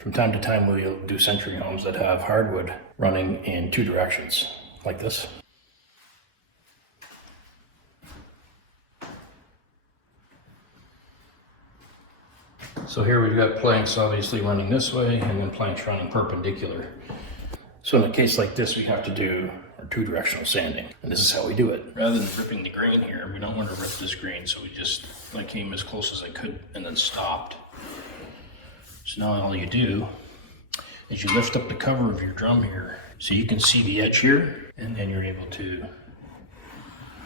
From time to time, we'll do century homes that have hardwood running in two directions, like this. So here we've got planks obviously running this way and then planks running perpendicular. So in a case like this, we have to do our two-directional sanding, and this is how we do it. Rather than ripping the grain here, we don't want to rip this grain, so I came as close as I could and then stopped. So now all you do is you lift up the cover of your drum here so you can see the edge here, and then you're able to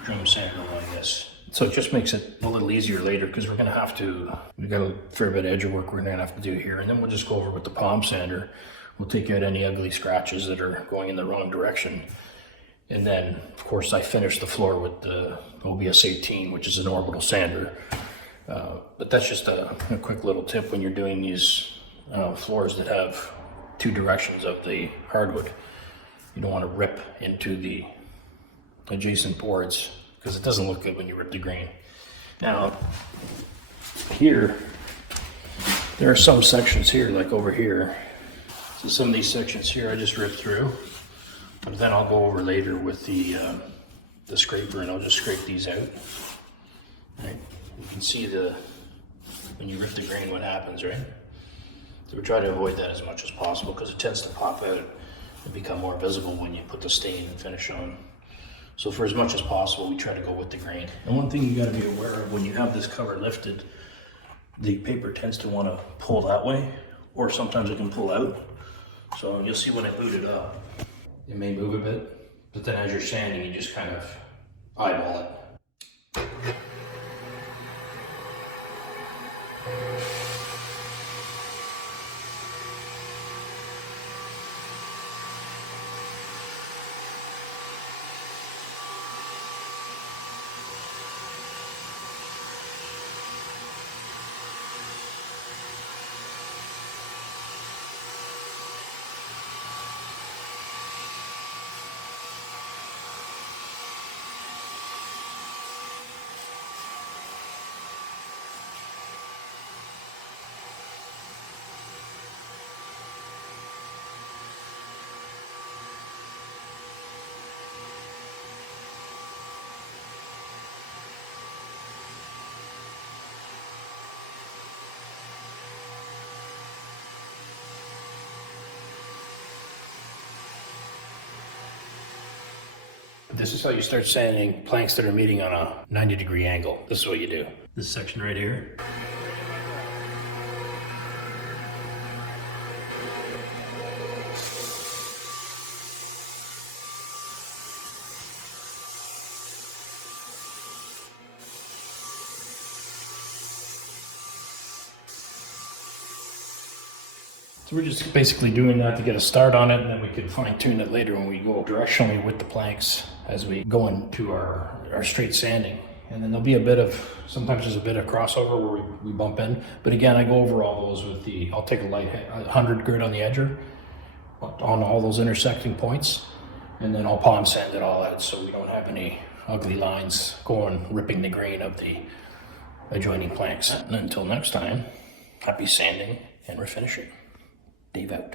drum sand along this. So it just makes it a little easier later because we've got a fair bit of edge work we're gonna have to do here, and then we'll just go over with the palm sander. We'll take out any ugly scratches that are going in the wrong direction. And then, of course, I finish the floor with the OBS 18, which is an orbital sander. But that's just a quick little tip when you're doing these floors that have two directions of the hardwood. You don't want to rip into the adjacent boards because it doesn't look good when you rip the grain. Now, here, there are some sections here, like over here. So some of these sections here I just ripped through, but then I'll go over later with the scraper and I'll just scrape these out. Right? You can see when you rip the grain what happens, right? So we try to avoid that as much as possible because it tends to pop out and become more visible when you put the stain and finish on. So for as much as possible, we try to go with the grain. And one thing you got to be aware of when you have this cover lifted, the paper tends to want to pull that way, or sometimes it can pull out. So you'll see when I boot it up, it may move a bit, but then as you're sanding, you just kind of eyeball it. This is how you start sanding planks that are meeting on a 90-degree angle. This is what you do. This section right here. So we're just basically doing that to get a start on it, and then we can fine tune it later when we go directionally with the planks as we go into our straight sanding. And then there'll be sometimes there's a bit of crossover where we bump in. But again, I go over all those with I'll take a light 100 grit on the edger on all those intersecting points, and then I'll palm sand it all out so we don't have any ugly lines ripping the grain of the adjoining planks. And until next time, happy sanding and refinishing. Dave out.